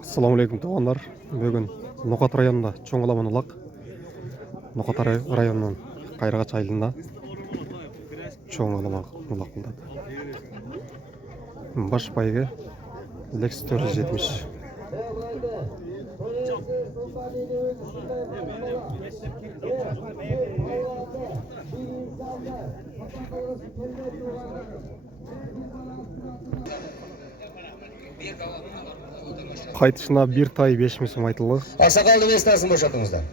Assalamu alaikum туғандар. Бүгін Ноқат районында чоң аламан улак. Ноқат районунун Кайрагач айылында чоң аламан улак кылдады. Баш байге Lex 470. Кайтышына 1 тай 5 миң сом айтылды. Аксакалдын эстасын бошотуңуздар.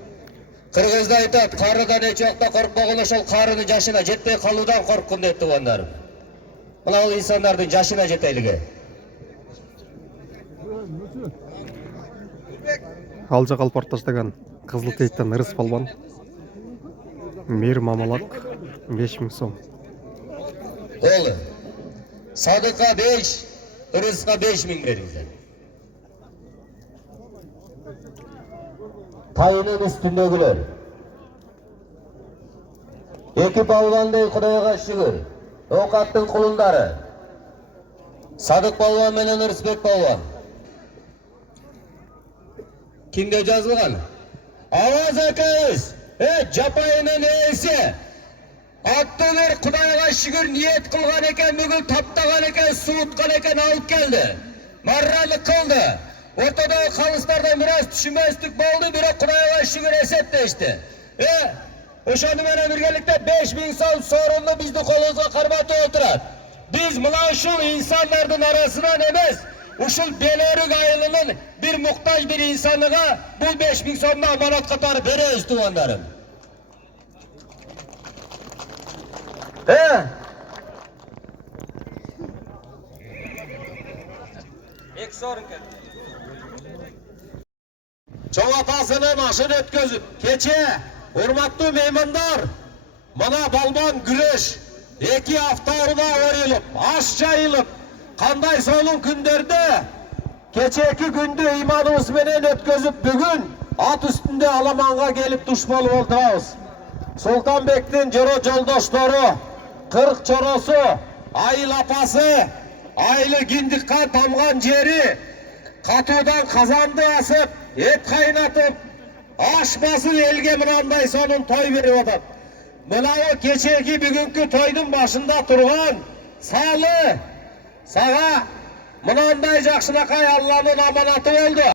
Кыргызда айтат, карыдан эч жакта коркпогон ошол карынын жашына жетпей калуудан корккун дейт туугандарым. Мына бул инсандардын жашына жетейлиги. Алжа калпар таштаган кызыл тейттен ырыс балбан. Мир мамалак 5 миң сом. Ол Садыкка 5, ырыска 5 миң бериңиздер. Тайынын үстүндөгүлөр. Эки балбандай Кудайга шүгүр. Окаттын кулундары. Садык балбан менен Ырысбек балбан. Кимге жазылган? Аваз экебиз, жапайынын ээси. Аттылар Кудайга шүгүр ниет кылган экен, бүгүн таптаган экен, сууткан экен, алып келди. Марралык кылды. Ортодогу калыстардан бираз түшүнбөстүк болду, бирок Кудайга шүгүр эсептешти. Ошону менен биргеликте 5 миң сом сооронду биздин колубузга карматып отурат. Биз мына ушул инсандардын арасынан эмес, ушул Белөрүк айылынын бир муктаж бир инсаныга бул 5 миң сомду аманат катары беребиз туугандарым. Чоң атасынын ашын өткөзүп, кече урматтуу меймандар, мына балбан күрөш 2 автоунаа оюлуп, аш жайылып, кандай сонун күндөрдө кечеки күндү ыйманыбыз менен өткөзүп, бүгүн ат үстүндө аламанга келип туш болуп отурабыз. Султанбектин жоро жолдоштору, 40 чоросу, айыл апасы, айылы киндикка тамган жери, катуудан казанды асып, эт кайнатып, аш басып элге мынандай сонун той берип атат. Мынау кечеки бүгүнкү тойдун башында турган Салы сага мынандай жакшынакай Алланын аманаты болду.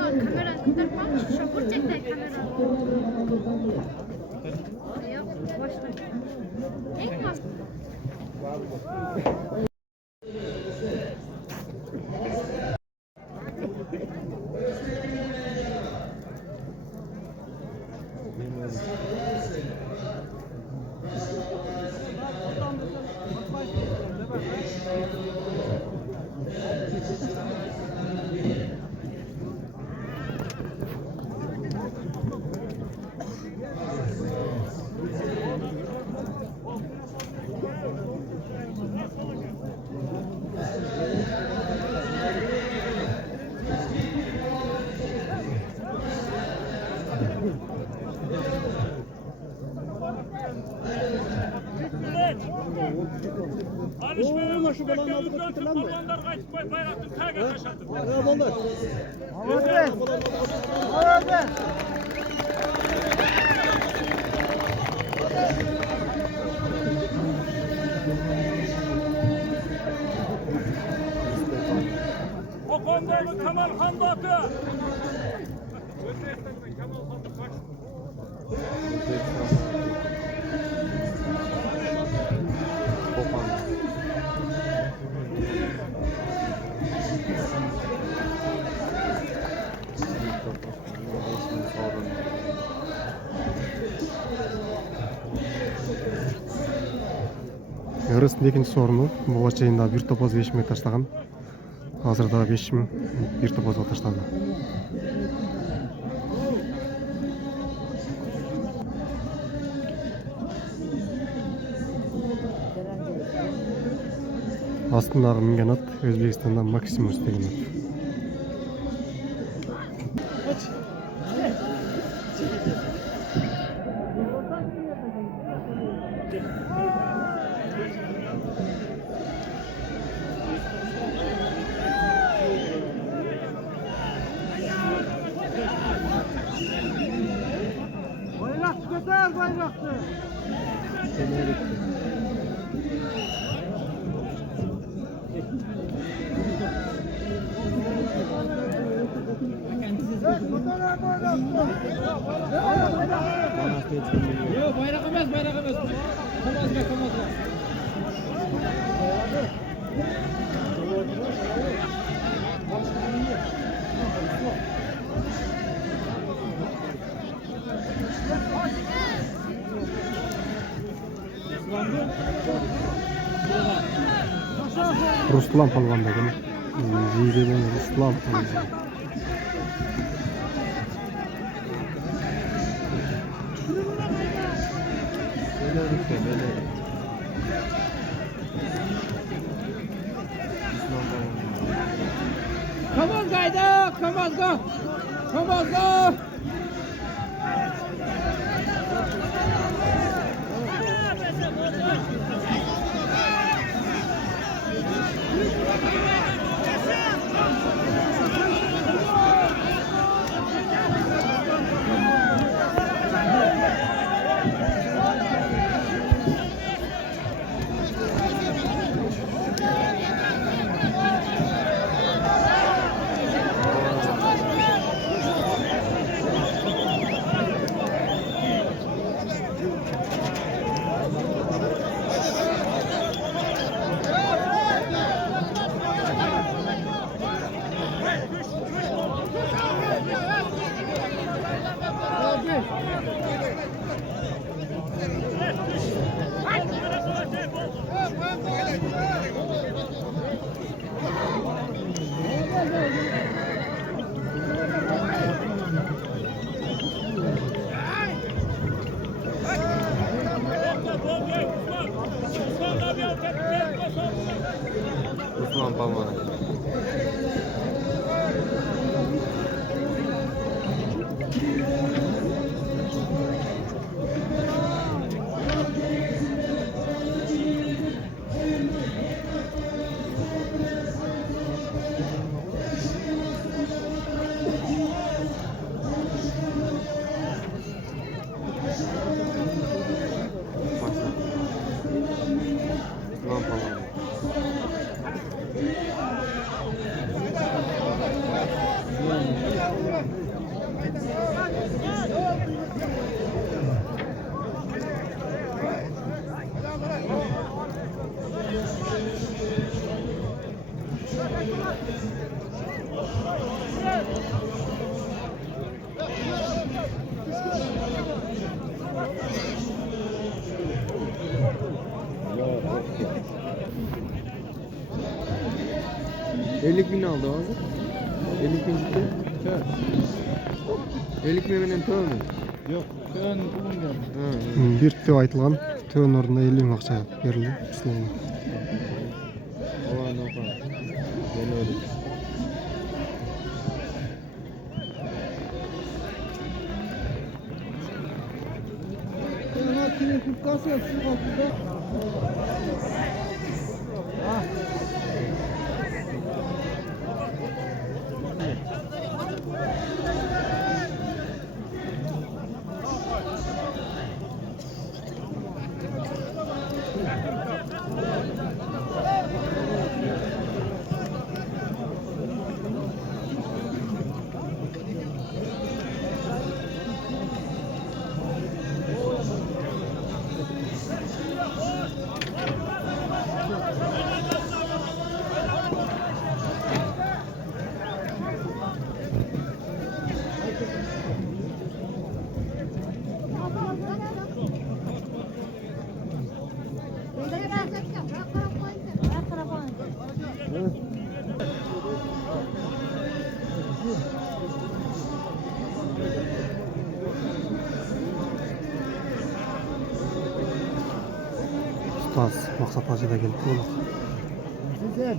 Kamera kıtırmamış, şoför çekti kamera. Yok, başla. Tek mas. Alışverişe şu balanları tutulan mı? Balanlar kaçıp bayraktır kaga kaşatır. Ne bunlar? O kondoğlu Kemal Handatı. Kemal Handatı kaç. Yarısının ikinci sorunu bu çayında bir topoz 5 metre taşlagan. Hazırda 5 bir topozga taşlandı. Астындағы мінген ат Өзбекстанда Максимус деген ат. Bayrak götür bayraktı. Yok bayrak emez bayrak emez. Kamaz be kamaz be. Ruslan palvan деген. Жейдеген Руслан palvan. Kamaz gayda kamaz go. Kamaz go. Ruslan Palman. Ruslan Palman. Ellik bin aldı abi. 50 bin gitti. Evet. 50 binin tövü mü? Yok. Tövünün pulun geldi. Bir tüp aytılgan tüpün orunda 50 bin akça verildi. Ruslan'a. Oğlan oğlan. Ben öyle. Ama kimin kutkası yok şu kapıda. Ustaz Maksat Hacı da gelip olduk. Güzel.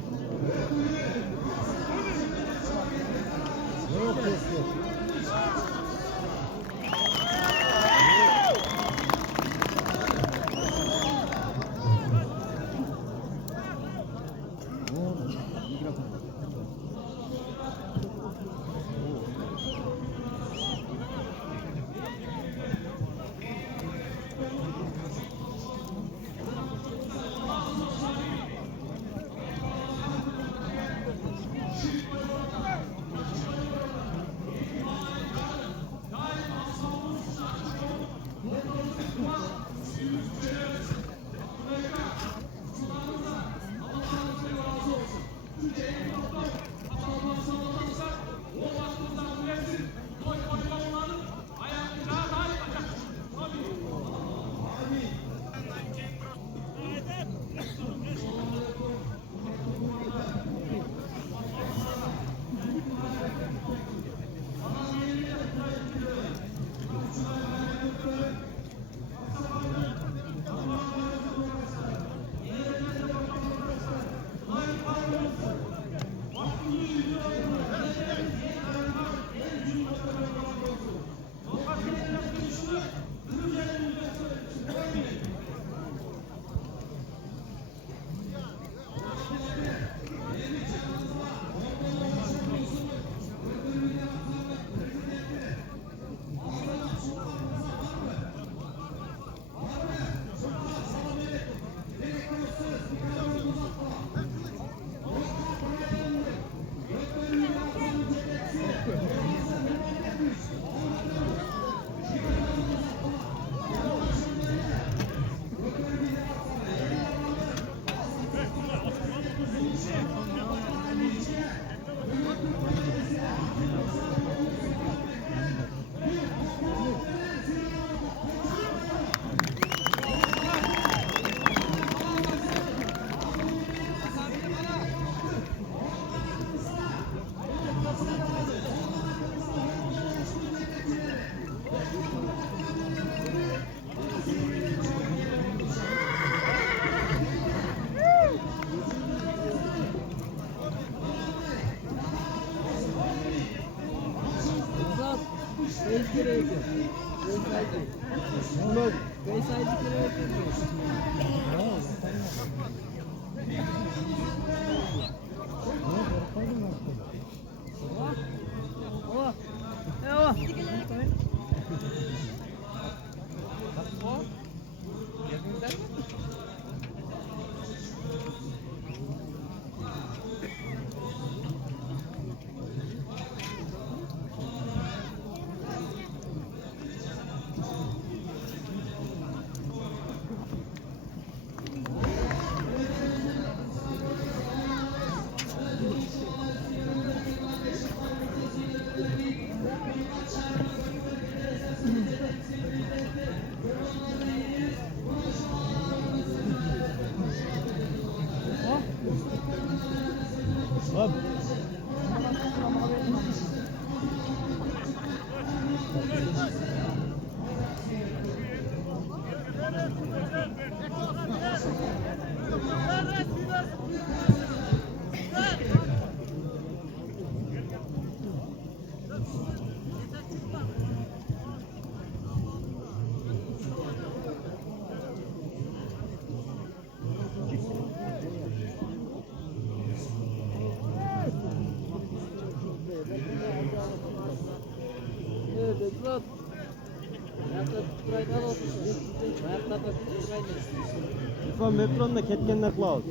İrfan metronda ketkenler kılavuz.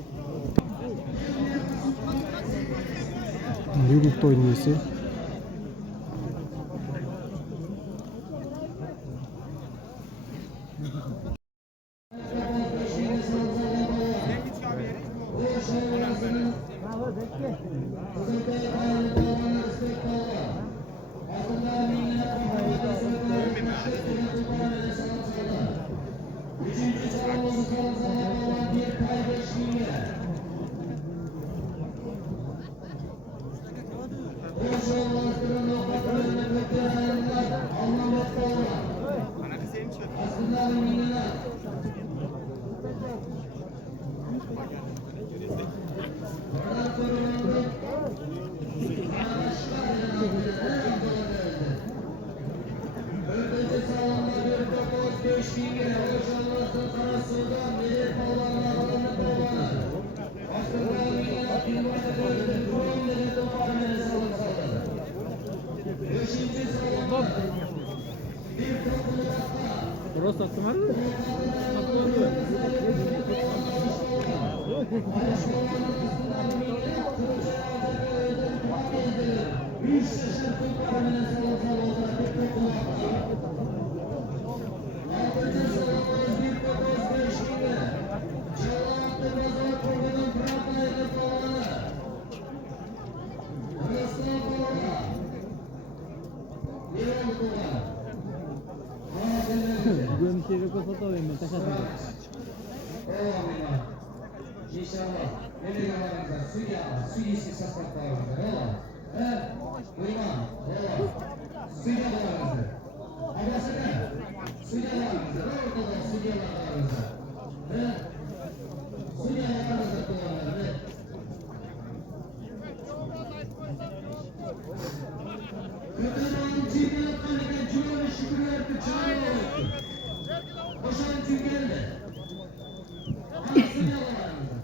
Büyük oyun iyisi. Burası atımar mı? Bugün şey yok foto alayım ben taş atayım. İnşallah. Neler su işi sakatlarımızda. Uyman. Suya varımızda. Abasına. Suya varımızda. Orada da suya varımızda. Suya varımızda. Kırkınan çiğneye kalırken cüveli şükür verdi çağırıyor. Boşan tükenle. Suya varımızda.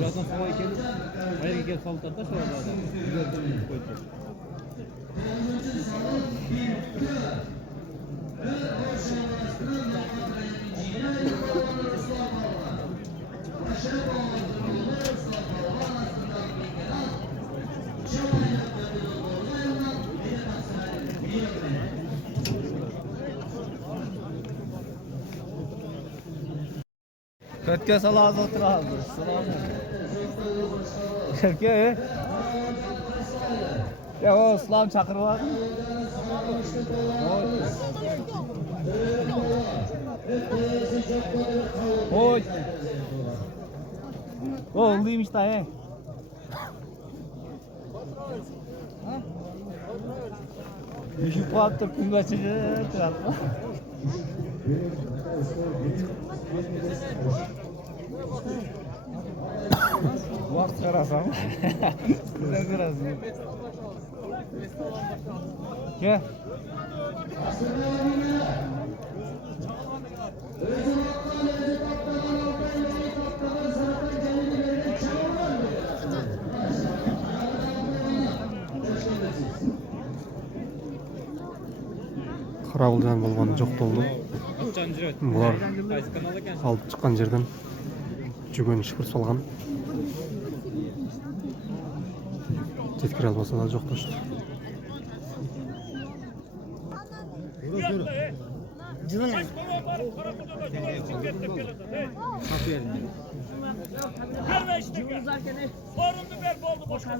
Birazdan sonra gelip hayır gel saltar da şurada adam. Güzel koydu. Kötke salaz oturağız. Selam. Kötke. Ya o İslam çakırı var. Oy. O oğluymuş da he. Düşüp kalktı kum kaçırdı. Vakit karasam. Güzel karasam. Gel. Қарауылдан болған жоқ болды. Бұлар алып шыққан жерден жүгені шүпір салған. Тескер албаса да жоқ дошты. Verme işte. Sorunlu ver oldu başka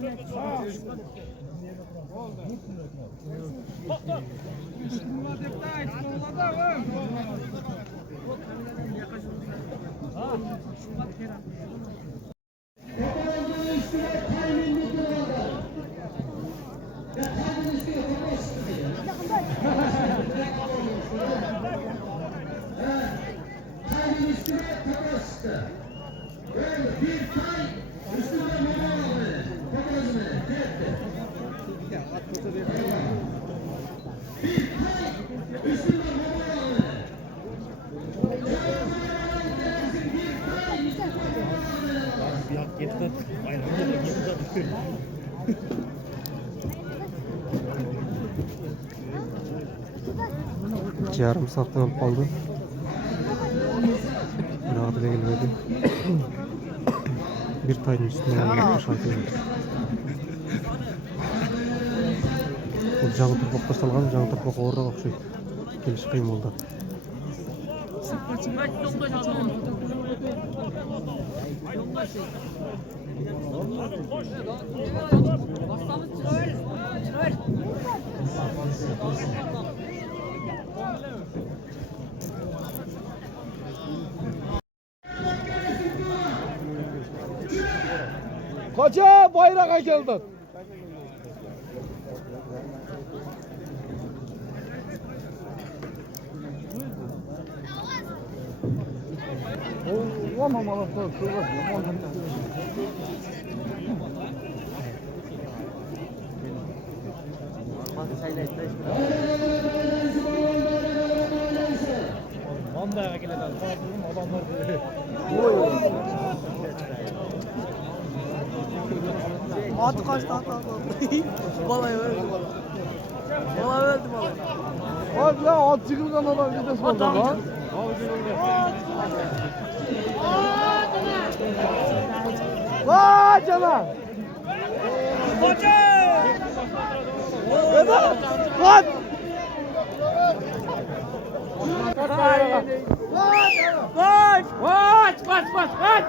Yarım saatte olup kaldı. Daha bile gelmedi. Bir tayın üstüne yapmış artık. Bu жаңы тұрпақ басталған, жаңы тұрпақ орыға ұқсайды. Келіс қиын болды. Koca bayrağa geldin. Mandaya gelen adamlar böyle. Atı kaçtı atı. Vallahi öldü. Vallahi öldü vallahi. Hadi ya at çıkırdan adam vites oldu lan. Vay cana. Koca! Eda! Lan! Kaç!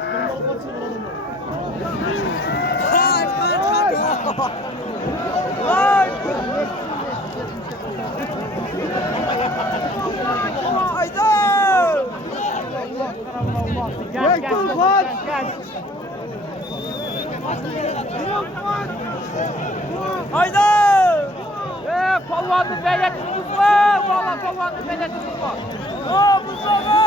Bekle kaç! Hayda! Polvanın beyleti tutma! Valla polvanın beyleti tutma! Mustafa!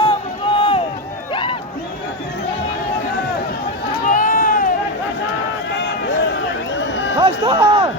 Kaçta!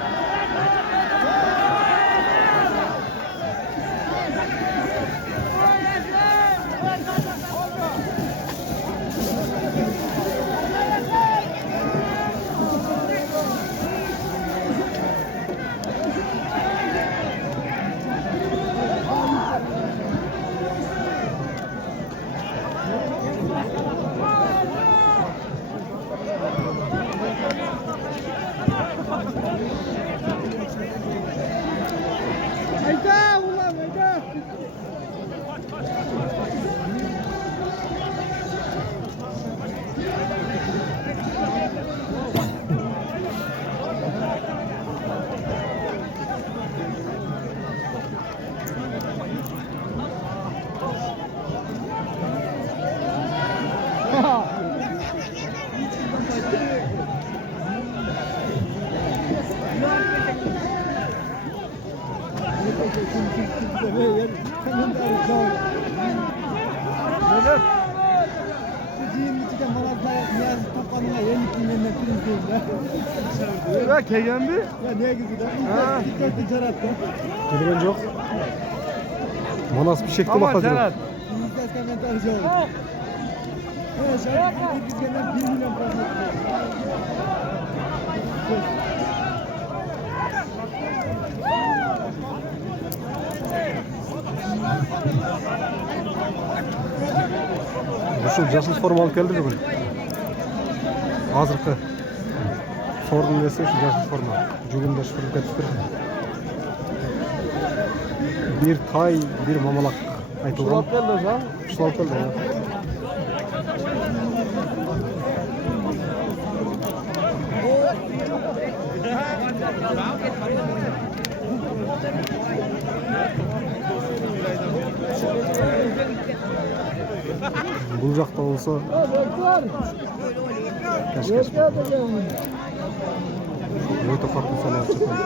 Hayda ulan hayda! Ya kegendi? Ya niye gidiyor? Dikkatli Cerat'ta. Geliren yok. Manas bir şekilde Ama bakacak. Cerat. Bizde komentar yok. Evet, şarkı biz gelen 1 milyon para. Şu жасыл forma alıp geldi bugün. Azırkı. Sorun nesi şu жасыл forma. Cugunda şurada ketiptir. Bir tay, bir mamalak aytılgan. Şurap geldi lan. Şulap geldi. Bu жақта olsa өте қатты саналып жатқан.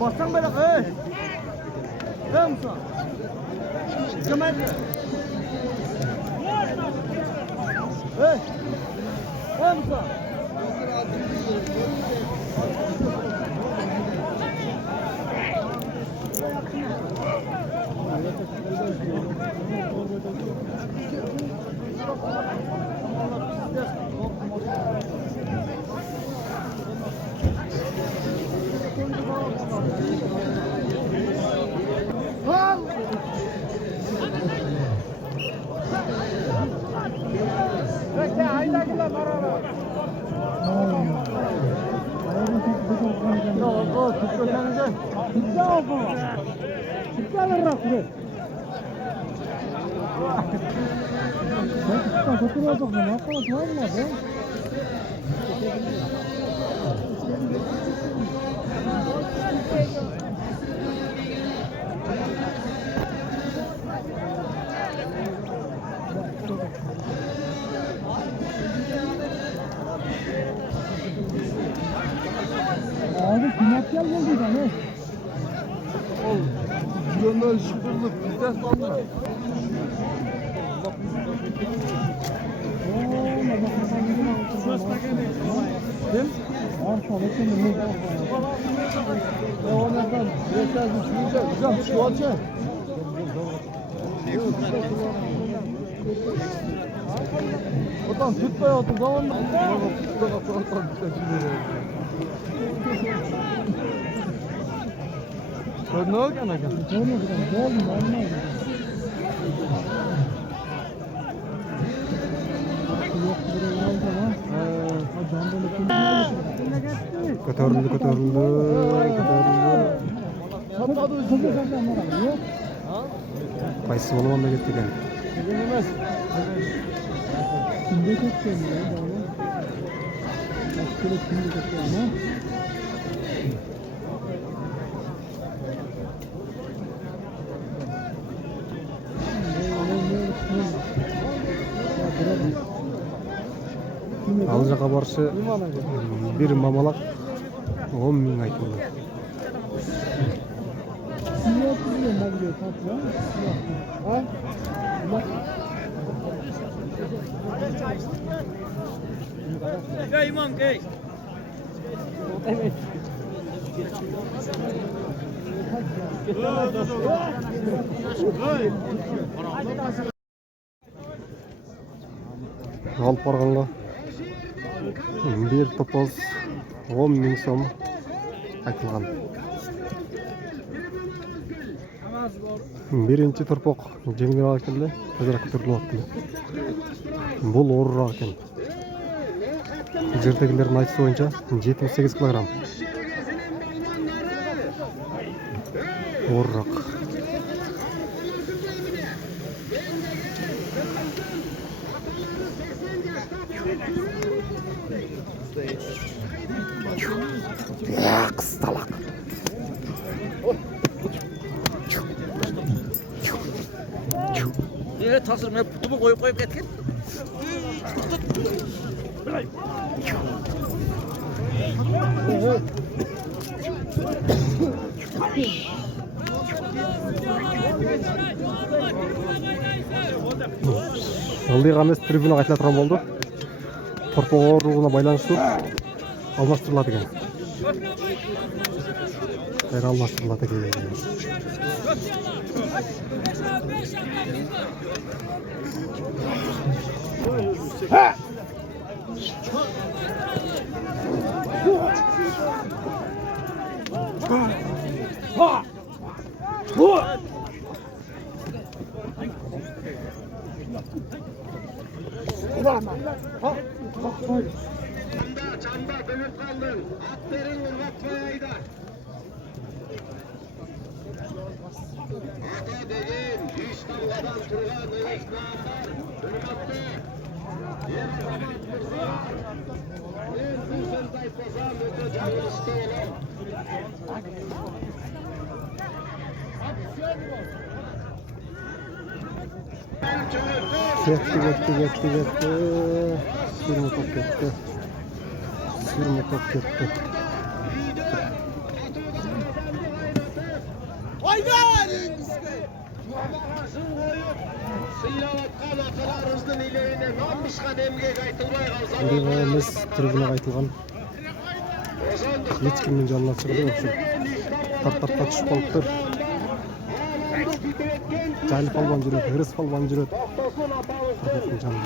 Bassan böyle hey. Hey Musa. Cemal. Hey. Hey Musa. Abi kıymet gelmedi bana. Milyoner şükürlük bizden sanma. Otan tutmaya otur zaman mı? Ne oldu ana kan? Ko'tarildi, ko'tarildi, ko'tarildi. Qaysi polvonda ketdi ekan? Kimde ketken ya? Askere kimde ketken ha? Ал жака барышы бир мамалак 10 миң айтылды. Gel imam gel. Evet. Алып барганга бир топоз 10 миң сом айтылган. Биринчи торпок жеңилирээк келди, тезирээк көтөрүлүп атты. Бул оорураак экен. Жердегилердин айтышы боюнча 78 килограмм. Оорураак. Кысталак. Tasırım hep tutumu koyup etkin. Ылдый эмес трибунага айтыла турган болду. Торпок ооругуна байланыштуу алмаштырылат экен. Алмаштырылат экен. Çanda dönüp kaldın. Aferin Urgatbay Aydar. Ata degen 3 dalgadan turgan Mehmet Nağlar. Hürmetli Gitti. Sürme top gitti. Biz tribuna qaytılgan. Hiç kimnin canına çıkdı yok şu. Tartapta düşüp kalıptır. Cahil palvan жүрөт, hırs palvan жүрөt. Tartaptın canına.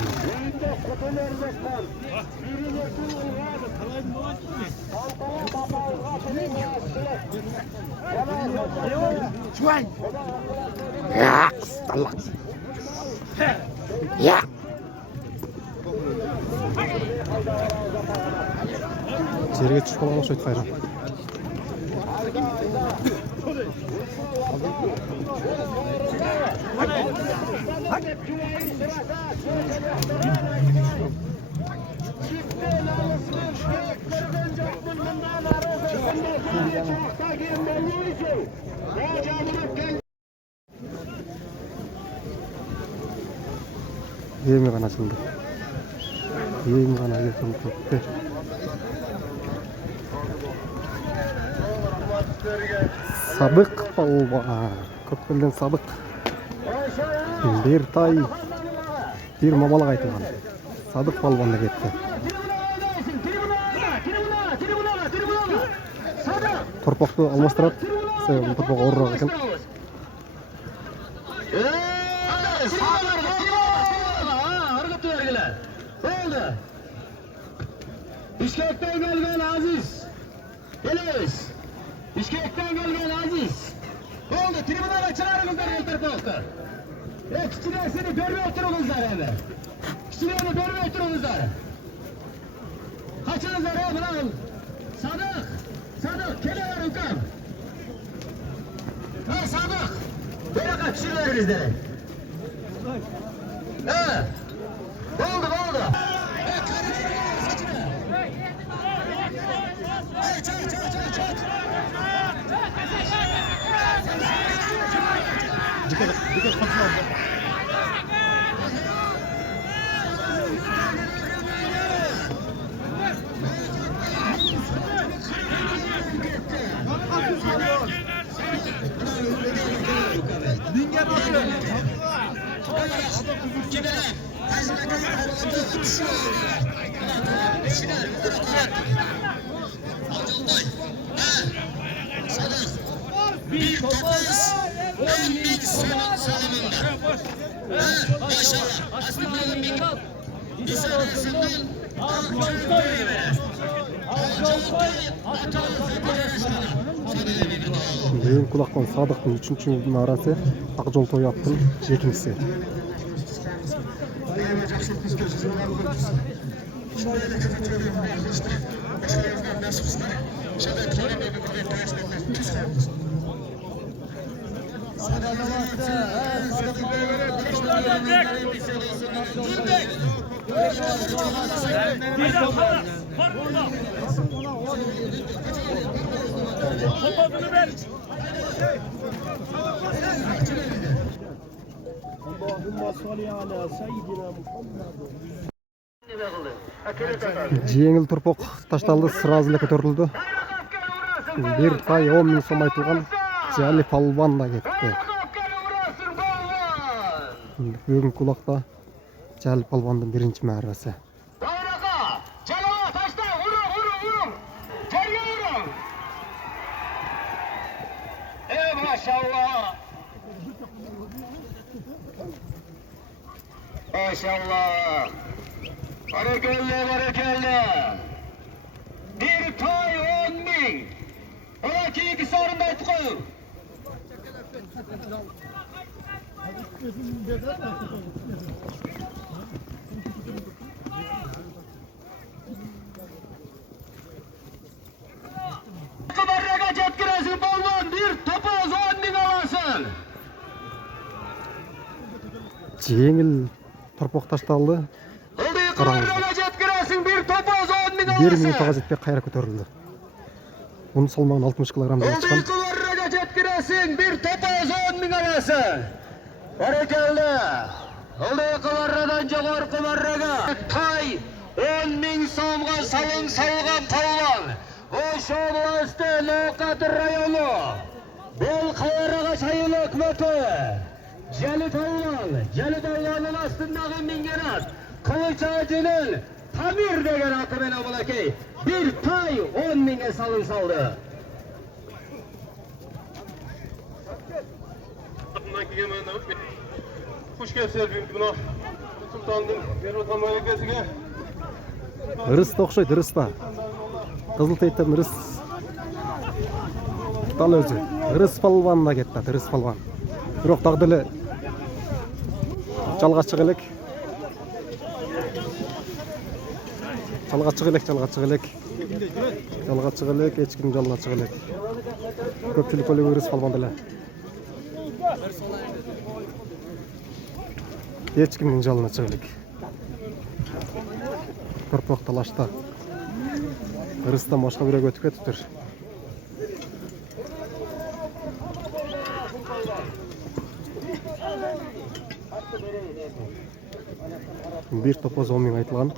Ya, salak. Ya. Жерге түшүп калган окшойт кайран. Эми гана чындык. Эми гана кетти. Sadık Palvan. Kökbelden Sadık. Bir tay, bir mamalık aytılgan. Sadık Palvan da gitti. Torpakты almastırат. Bu torpak ağırrak ekan. Bişkek'ten gelgen Aziz. Geliyoruz. Bişkek'ten gelgen Aziz. Oldu, tribunala çağırınızlar el tarafı. Küçüler seni görme oturunuzlar hemen. Küçülerini görme oturunuzlar. Kaçınızlar hemen al. Sadık, kele var Ülkan. Ha Sadık. Böyle kaç küçülerinizden. Ha. Oldu. Bir topuz 10.000 sonun salonunda. Maşallah. Aslında bir sonrasından Büyük kulaktan Sadık'ın 3. narası, Akjol toyu attın 2'si. Topazını ver. Allahümme salli ala seyyidina Muhammed. Жеңіл тұрпоқ ташталды, сразу леке төртілді. Bir tay 10.000 сом айтылған Жали Палван да кетті. Бүгін құлақта Жали Палвандың бірінші мәресі. Maşallah. Barakelle. Bir tay 10.000. Ona keyifli sarında aytıp koyun. Kubarraga cetkiresi balon bir topoz 10.000 alasın. Жеңіл тұрпоқ ташталды. Oldu Kılarına жеткиресің bir topaz 10 bin 1 alası. minutaga жетпей кайра көтөрүлдү. Bunun salmağın 60 kilogramdan çıkan. Ildır kılarına жеткиресің bir topaz 10 bin alası. Barakallı. Ildır kılarından жоғарғы marraga. Tay 10 bin so'mga salgan palvon. Oşoğlu üstü Lokatır rayonu. Bol Kayarağa çayın hükmeti. Celi Palvon'un astındağı mingenat. Kılıç ağacının Tamir degen atı ben amınakey. Bir tay 10 binge saldı. Hoş geldiniz buna. Sultan'ın Berotan Malikesi'ne. Ырыс да окшойт, ырыс да. Кызыл тейттен ырыс. Дал өзү. Ырыс палванына кетти, ырыс палван. Бирок дагы деле жалга чыга элек. Жалга чыга элек, эч ким жалга чыга элек. Көпчүлүк өлүк ырыс палван деле. Эч кимдин жалына чыга элек. Torpaq talaşta. Irıstan başka bire götüp ketiptir. Bir topoz 10 bin aytılgan.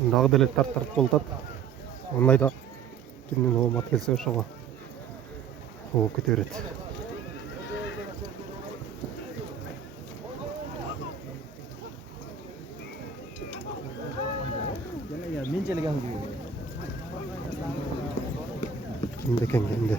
Дагы деле тарт болтат. Ондайда кимдин оомат келсе ошого оо кете берет. Кимде экен кимде?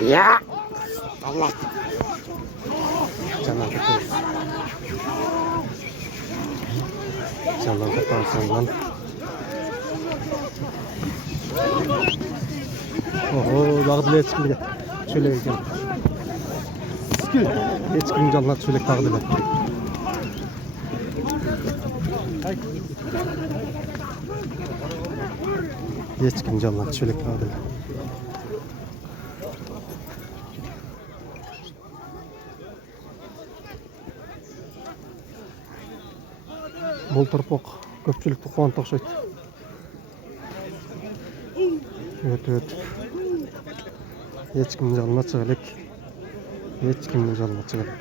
Ya Allah. Jangan ketur. Jangan ketur lan. Oh, dagı dile hiç kimge. Şöyle ekan. Hiç kim janna çölek dagı dile. Hiç kim janna çölek dagı dile. Бул торпок көпчүлүктү кубанып окшойт. Өтүп. Эч кимдин жалына чыга элек. Эч кимдин жалына чыга элек.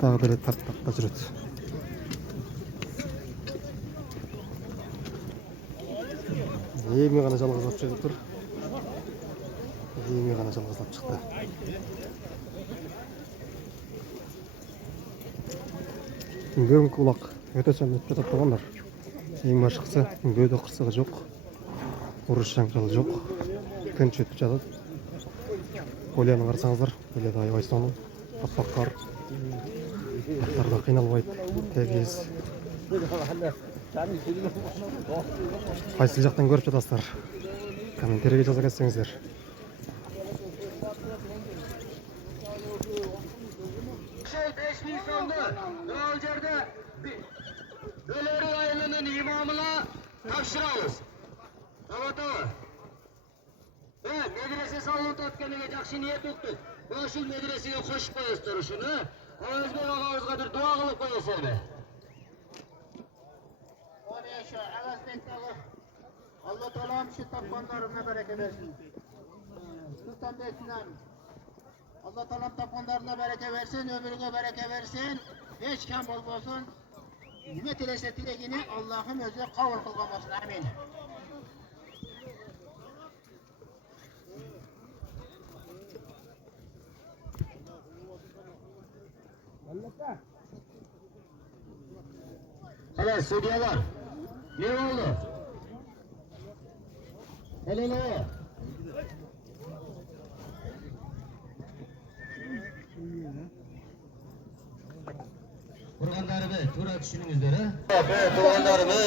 Дагы деле тарттакта жүрөт. Эми гана жалгызлап чыгып тур. Эми гана жалгызлап чыкты. Бүгүнкү улак өтө чоң өтүп жатат тургандар. Эң башкысы бөөдө кырсыгы жок. Уруш жаңжалы жок. Күнчө өтүп жатат. Полияны карасаңыздар, полияда аябай сонун, аппак кар. Аттарда кыйналбайт, тегиз. Кайсы жактан көрүп жатасыздар? Комментарийге жаза кетсеңиздер. Böleri ayının imamına tapşırağız. Tamam. Medrese salonu tutkenine jakşı niyet tuttuk. Boşul medreseye hoş koyuz duruşunu. Özgür ağabeyimizga bir dua kılıp koyasın be. Allah Teala'm şu tapkanlarına bereket versin. Sultan Bey'sinden Allah Teala'm tapkanlarına bereket versin, ömrüne bereket versin. Hiç kam olmasın. Nime tilese dilegini Allah'ım özü kavul kılgamasın. Amin. Evet, sudyalar. Ne oldu? Hele ne? Kurbanlarımı tura düşününüzler ha. Be doğanlarımı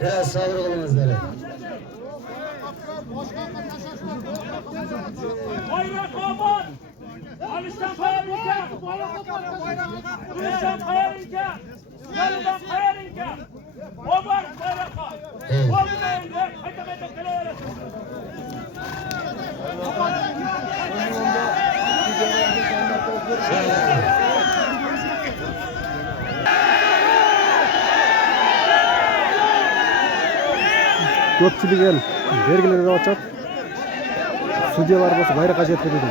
biraz sabır kılınızlar. Bayrak aman! Alişten kayar inke! Güneşten kayar inke! Yalıdan kayar inke! Obar bayraka! Olmayın ve kayta kayta keleyelim! Көпчілік ел белгілерге батчат. Судьялар болса байраққа жетпеді дейді.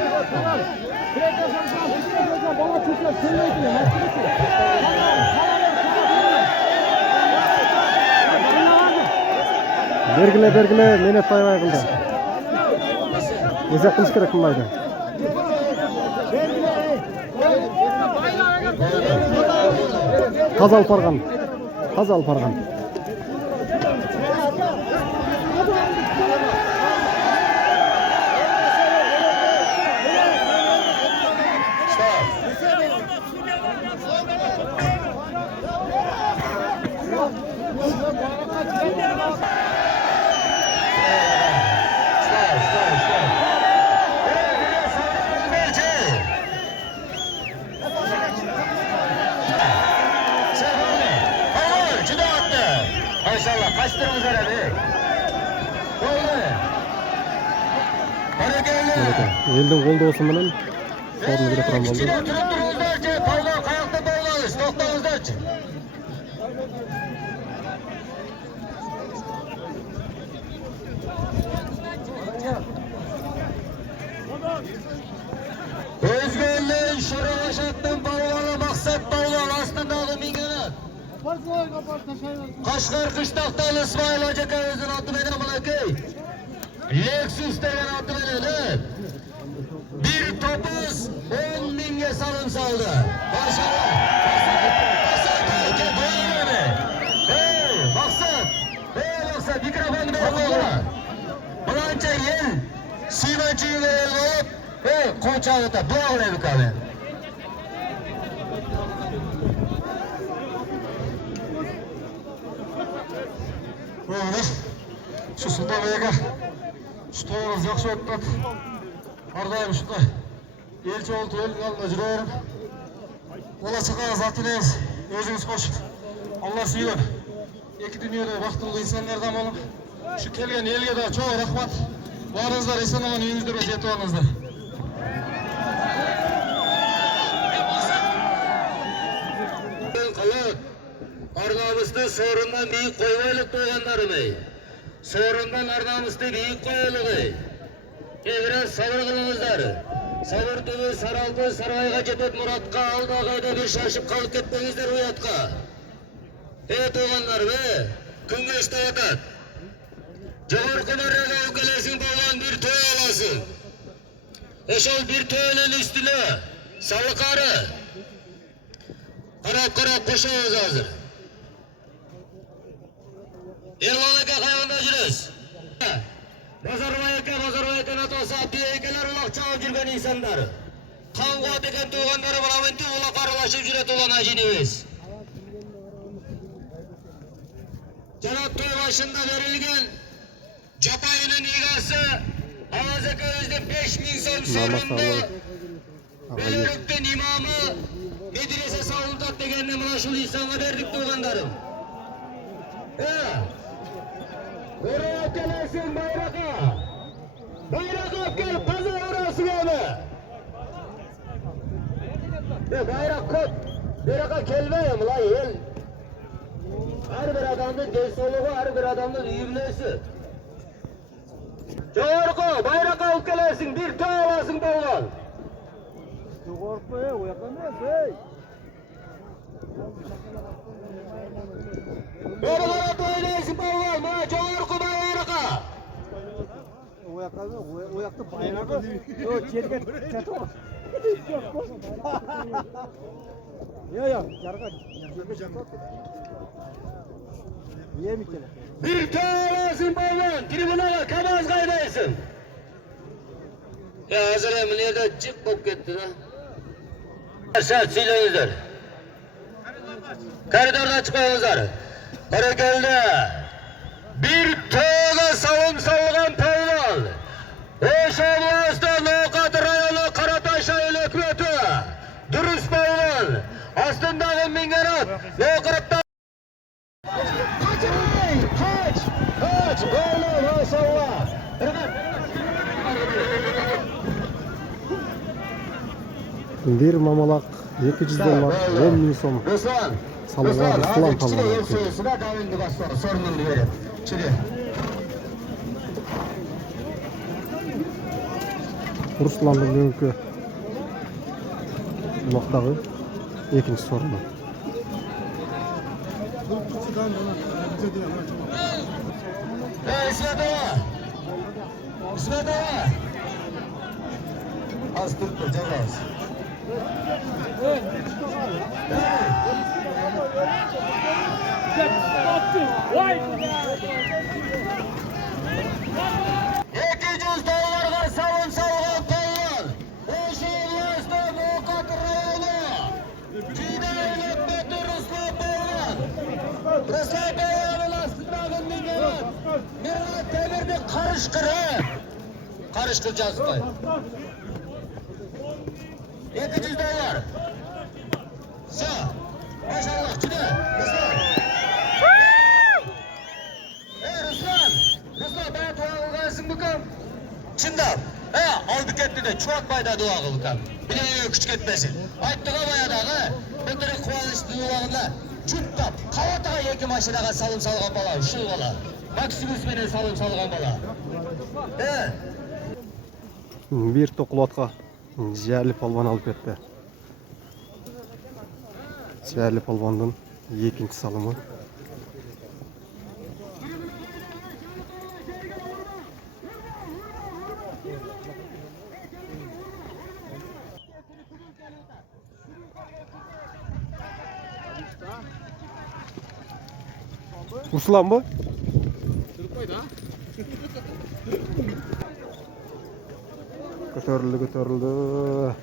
Бергіле, менет тайбай қылды. Өзек қылыш керек қылмайды. Таза алып барған. Maşallah kaçtırımız var abi. Oldu. Hareketli. Елдің қолдауысы менен сорын келе тұрған болды. İçine oturup durunuzlarca, pavla kayakta bağlanız, toktağınızlarca. Özgürlüğün şuralaşattan bağlalı maksat bağlan aslında mingenat. Kaşgar kıştaktan İsmail Hoca Köyüzün atı benim Malakay. Lexus denen atı benim. Bir topuz 10 binge salım saldı. Maşallah. Maksat mikrofonu doğru. Bulanca yel. Sivancıyı ve el olup. Koçağı da bu ağırlığı bir kahve. Şu Sultanbey'e şu toğunuz yakşı otlat. Ardayım şunday. Elçi oldu elin alına жүрөөрүм. Ola çıkağız atınız. Özünüz koşup. Allah suyuyor. İki dünyada baktığınız insanlardan olun. Şu kelgen elge de çok rahmat. Varınızlar esan olan үйүңүздөр жетип алыңыздар. Kalıp. Arnavızda sorundan büyük koymaylık doğanlarımı. Sorundan arnavızda büyük koymaylığı. Biraz sabır kılınızlar. Sabır tuğu saraltı sarayga jetip muratqa alda kayda bir şaşıp kalıp ketpеңizdер uyatqa. Doğanlar be, күнгө иштеп атат. Жогорку дарага өкөлөсүң болгон bir төй аласың. Ошол bir төйнүн үстүнө салыкары. Карап кошобуз азыр. Ерлан ака кайгында жүрөбүз. Назарбаевден атасы Абдиекелер улак чагып жүргөн инсандар. Канга деген туугандары парламентте улак аралашып жүрөт улан ажинибиз. Жанат той башында берилген жапайынын игасы Аваз экөөбүздүн 5000 сом сорунду Белөрөктүн имамы медресе салынат дегенде мына ушул инсанга бердик туугандарым. Oraya gelsin bayraka. Bayraka gel pazar orası gelme. Bayrak kot. Bayraka kelmeyim la el. Her bir adamın göz soluğu, her bir adamın yürünesi. Çoğurku bayraka alıp gelsin, bir töy alasın bolgan. Çoğurku o yakamaz hey. Bayraka toylayısın bolgan, bana çoğurku bayraka. O yaktı bayraka. O çerge çatı var. Yok, yarga. Niye kere? Bir töy bolgan, tribunaya kamaz kaydaysın. Ya hazır emniyete cip bok gitti lan. Şart söyleyinizler. Koridordan chiqmayingizlar. Barakalli. Bir to'la salom salgan polvon. O'sha oblastda No'qat rayoni Qaratosh hukumati. Durust polvon. Ostindagi mingarot. No'qatda Qoch, bo'ldi, maşallah. Bir mamalak 200 dolar 10 ming so'm. Ruslan, Salomlar Ruslan kichkina polvon. yo'qsizda davinni bosar, sorunni berib. Chili. Ruslan'ın bugünkü uloqdagi ikinci sorunu. İsmet ağa. Az tutma, cevaz. Vay! 200 dolarga salon salgan polvon. O'sha oblastda No'qat rayoni. Jidaylikda Ruslan polvon. Ruslan polvon ostidagi mingarot. Mingarot temirni qarishqir jazib qo'y. 200 dolar. Sha. Maşallah, juda. Ruslan. Ruslan, bana dua qilgansiz bukum. Chindan. Oldi ketdi de chuvatmayda dua qilgan. Bilaga kuch ketmasin. Aytdiga boyadagi o'tira quvonch duolarida juttap, qavataga yeki mashinaga salom salgan bola, shu bola. Maksimus bilan salom salgan bola. Bir to'qilotqa Jali polvon olib ketdi. Jali polvondan ikinci salımı. Ruslan bu? Götürüldü.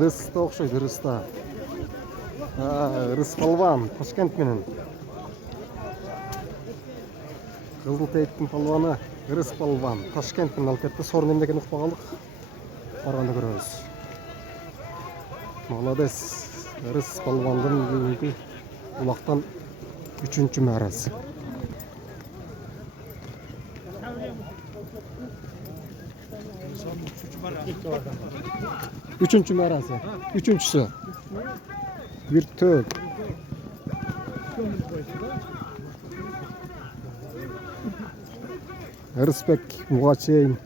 Rısta okşaydı, Rısta. Rıs polvon, Toshkent menen. Kızıltaytın polvonu, Rıs polvon, Toshkent menen alıp ketdi. Sorun emdekeni uqpagalyk. Barganda görөбүз. Молодец. Rıs polvondan bugünkü ulaqdan 3-cü mərası. Üçüncü mərası. Üçüncüsü. Bir tök. Rıspek Muğaçeyn.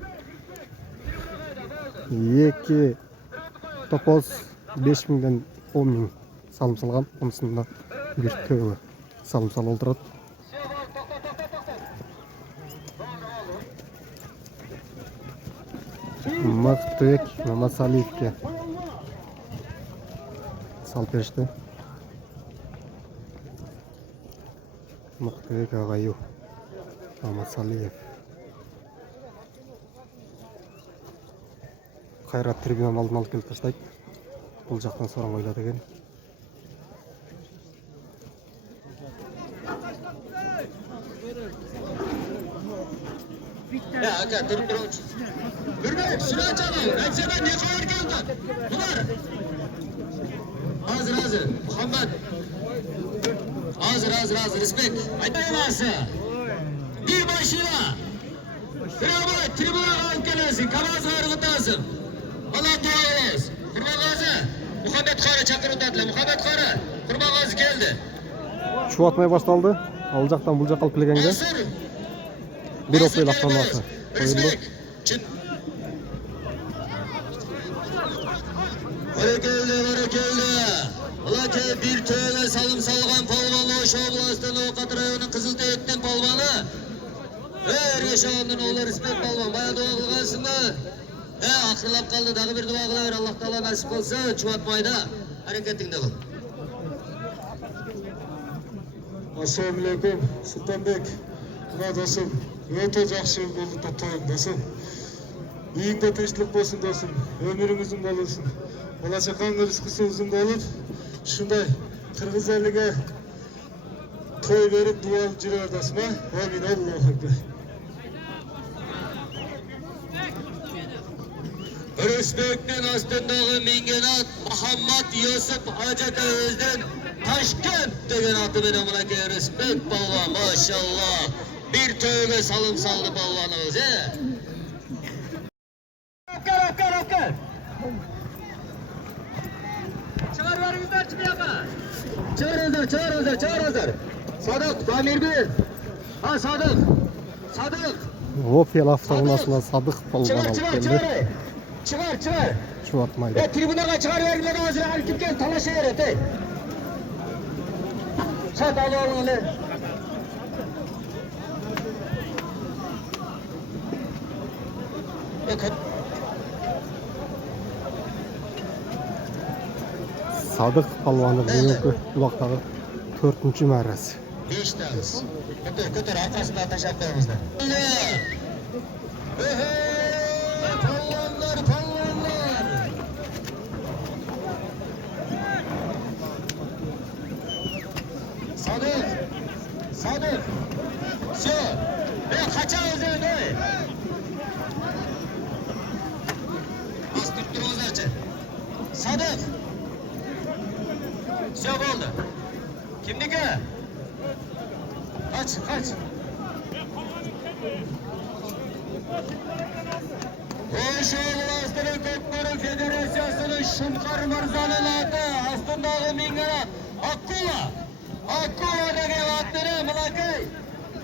2 topoz 5 mingden 10 ming salım salgan. Onusunda bir tögü salım sal oldurat. Maqtbek Mamasaliyevga salib berishdi. Maqtbek Ag'ayev Mamasaliyev. Qayrat tribunani oldin olib kelib tashlab, bu jaqdan so'rang o'yladi ekan. Ya aka, turib turuvchi. Durmak, shuni ochadi. Aytsa-da ne qilib keldi? Bular. Hozir, Muhammad. Hozir, respekt. Aytmaymansa. Bir başına. Tribuna olib kelasan, kamazlarni o'tasan. Allah duo qilasiz. Qurbangazi, Muhammad qori chaqiruvdilar. Muhammad qori, Qurbangazi keldi. Chuvatmay boshlandi. Al jaqdan bu jaqqa olib kelganga. Bir o'qiyla avtomatı qo'yildi. Barakalli. Ularga bir to'la salom salgan polvon o'sha oblastdan No'qat rayoni Qiziltaytdan polvoni. Reshaondan o'g'li Respekt polvon, baya duo qilgansizmi? Oxirlab qoldi, dag'i bir duo qilaver. Alloh taolo nasib qilsa, chuvatmayda harakatingda qil. Assalomu alaykum, Sultonbek. Do'stim, o'ta yaxshi bo'ldi to'yim do'stim. Үйіңде тыныштық болсын досым, өмірің ұзын болсын. Бала чақаңның рызқысы ұзын болып, шындай қырғыз еліге той беріп дуа жүрер досым, а? Амин, Аллаху акбар. Özbek'ten astındağı mingenat Muhammed Yusuf Hacetöyüz'den Taşkent degen atı benim ki Özbek balvan maşallah. Bir tövbe salım saldı balvanımız he. Öpker. Çağır varımızdan çıkıyor mu? Çağır Özer. Sadık, Damir Bil. Ha Sadık. Opel avtounasına Sadık balvan alıp geldi. Çıkar. Çuvatmaydı. Tribünaga çıkar vermeden hazır alıp gitken talaşa eret ey. Sat al oğlum öyle. Sadık balvanı bugünkü bulaqtағы 4-cü mərrəsi. 5 tağız. Götür arkasında taş attığımızda. Palvanlar. Sadık. Все. Kaça özürdü. Az tutturunuzlarca. Sadık. Все oldu. Kimdiki? Kaç. Oğuzhan Aslanı Kökleri Federasyası'nın Şımkar Mırza'nın adı Aslandağı Mingerat Akkula degen atları Mılakay.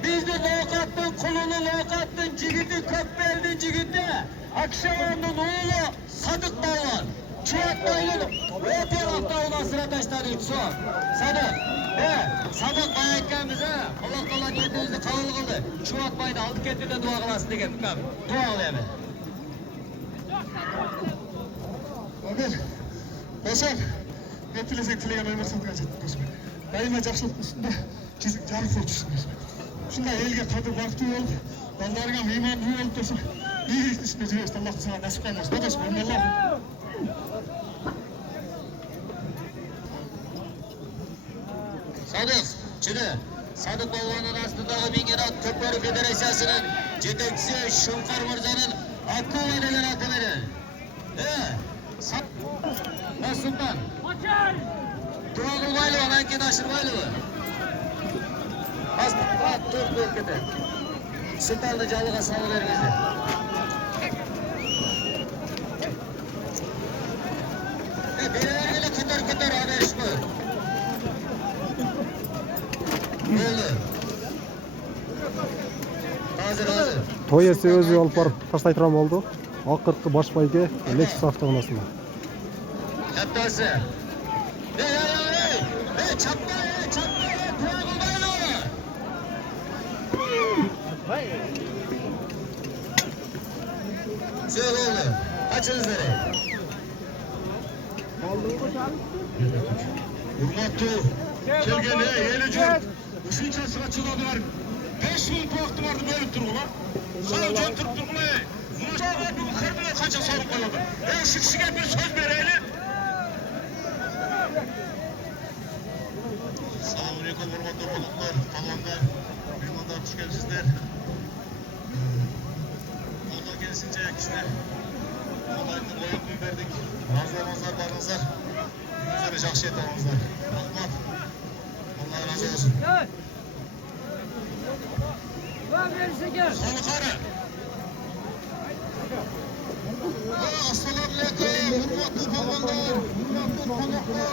Bizde Lokat'ın kulunu Lokat'ın cigiti Kökbel'in cigiti Akşevan'ın oğlu Sadık Balvan. Çuvatmayın Opel avtounasına taşladı son. Sadık bayakkanımız ha. Allah kendinizi kalın kıldı. Çuvatmayın aldık etti de dua kılasın degen. Dua alayım. Ömer, Hasan, ne tilesek tilegen ömür satığa жетті досым. Дайыма жақсылық болсын да, кезік жарық болып жүрсін досым. Шындай елге қадір бақыты болып, балдарыңа мейманды болып досым. Игі ішінде жүресін, Аллахтың саған нәсіп қылсын. Да досым, өмір Аллахым. Sadık Balvan'ın astındağı Mingenat Kökleri Federasyası'nın yetekçisi Şımkar Mırza'nın Akkula degen atı verin. Sultan. Durağılmaylı mı? Ben kedi aşırmaylı mı? Dur kedi. Sultan'da canlığa salıver bizi. Birilerine kıtır haber iş mi? Ne oldu? Hazır. Той есі өзі алып барып таштай тұрам болды. Ақырқы баш байге Lexus avtounасына. Hattası. Çapma. Durağılmaylı mı? Söyle oldu. Açınız nereye? Hurmatlı, kelgeni, eli jurt. Ушунчасы чыдадылар. 5000 тоқты барды бөлүп тургула. Сау жөн туруп тургула. Мушага бул хырдына канча салып коёду. Ошо кишиге бир сөз берели. Assalamu alaykum hurmatly konuklar, palvanlar, mehmonlar, hoş geldinizler. Koldan gelişince kişiler Allah'ın oyunu verdik. Razılarınızlar, barınızlar. Gününüzleri жақсы етіңіздер. Рахмат. Allah razı olsun. Xalqara. Assalamu alaykum hurmatly palvanlar, hurmatly konuklar.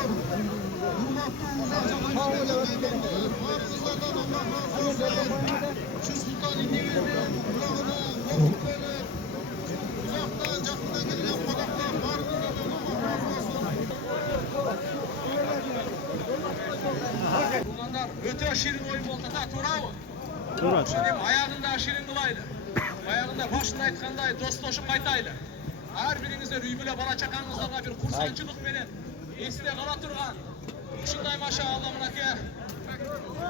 Hurmatly uzak Barınızlardan Allah razı olsun. Şu sultan indiğimizin kulağına okut verip uzaktan yakından gelen konuklar barınızlardan Allah razı olsun. Öte şirin oyun oldu da Tuğra mı? Şimdi ayağında şirin kılaydı. Ayağında başında aytkanday dostoşup aytaylı. Her birinizde rüybüle bala çakanınızlarga bir kursançılık benim. Esine kala turgan. Şunday maşallah mınaki.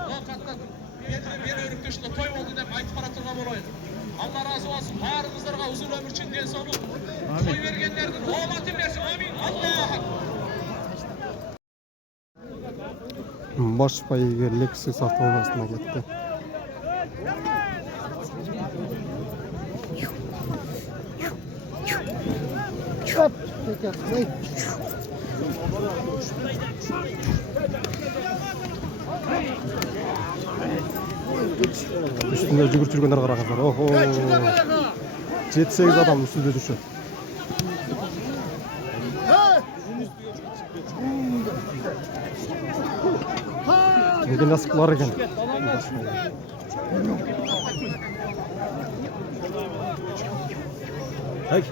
O katta bir örüp köşünde toy oldu deyip aytıp para turgan olaydı. Allah razı olsun. Barınızlarga uzun ömür için densoğluk. Koy vergenlerden oğlatın versin. Amin. Allah. Baş bayiga Lexus avtomasına gitti. Üstünde жүгүрүп жүргөндөр караңыздар. Охо. 7-8 адам üstünde düşüyor. Ne nasıl kılar ekan? Hey.